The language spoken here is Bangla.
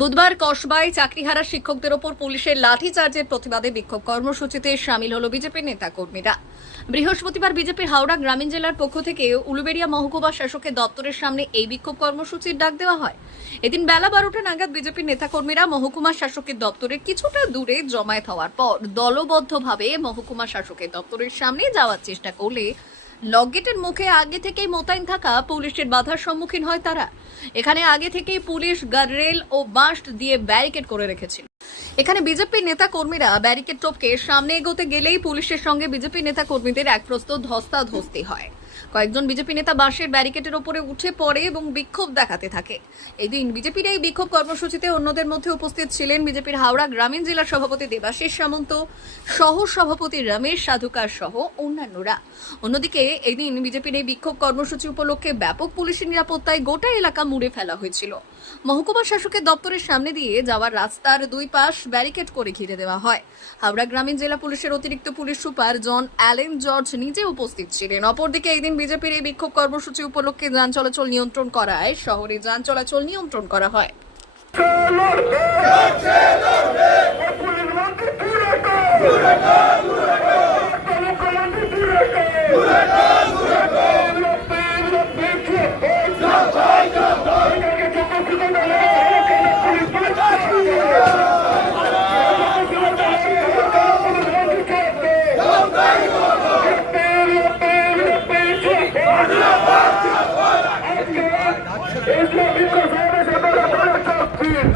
বুধবার কসবায় চাকরিহারা শিক্ষকদের ওপর পুলিশের লাঠিচার্জের প্রতিবাদে বিক্ষোভ কর্মসূচিতে সামিল হল বিজেপির নেতা কর্মীরা বৃহস্পতিবার বিজেপির হাওড়া গ্রামীণ জেলার পক্ষ থেকে উলুবেড়িয়া মহকুমা শাসকের দপ্তরের সামনে এই বিক্ষোভ কর্মসূচির ডাক দেওয়া হয়। এদিন বেলা বারোটা নাগাদ বিজেপির নেতাকর্মীরা মহকুমা শাসকের দপ্তরে কিছুটা দূরে জমায়েত হওয়ার পর দলবদ্ধভাবে মহকুমা শাসকের দপ্তরের সামনে যাওয়ার চেষ্টা করলে লগগেটের মুখে আগে থেকেই মোতায়েন থাকা পুলিশের বাধার সম্মুখীন হয় তারা। এখানে আগে থেকেই পুলিশ, গার্ডরেল ও বাঁশ দিয়ে ব্যারিকেড করে রেখেছিল। এখানে বিজেপি নেতা কর্মীরা ব্যারিকেড টপকে সামনে এগোতে গেলেই পুলিশের সঙ্গে বিজেপি নেতা কর্মীদের এক প্রস্তুত ধস্তাধস্তি হয়। কয়েকজন বিজেপি নেতা বাঁশের ব্যারিকেডের ওপরে উঠে পড়ে এবং বিক্ষোভ দেখাতে থাকে। এদিন বিজেপির এই বিক্ষোভ কর্মসূচিতে অন্যদের মধ্যে উপস্থিত ছিলেন বিজেপির হাওড়া গ্রামীণ জেলার সভাপতি দেবাশিস সামন্ত সহ সভাপতি রমেশ সাধুকার সহ অন্যান্যরা। অন্যদিকে এদিন বিজেপির এই বিক্ষোভ কর্মসূচি উপলক্ষে ব্যাপক পুলিশের নিরাপত্তায় গোটা এলাকা মুড়ে ফেলা হয়েছিল। মহকুমা শাসকের দপ্তরের সামনে দিয়ে যাওয়ার রাস্তার দুই পাশ ব্যারিকেড করে ঘিরে দেওয়া হয়। হাওড়া গ্রামীণ জেলা পুলিশের অতিরিক্ত police super John Allen George নিজে উপস্থিত ছিলেন। অপরদিকে এই দিন বিজেপির এই বিক্ষোভ কর্মসূচি উপলক্ষে যান চলাচল নিয়ন্ত্রণ করায়, শহরে যান চলাচল নিয়ন্ত্রণ করা হয়। Esma bir kazanı sebep olarak takdir.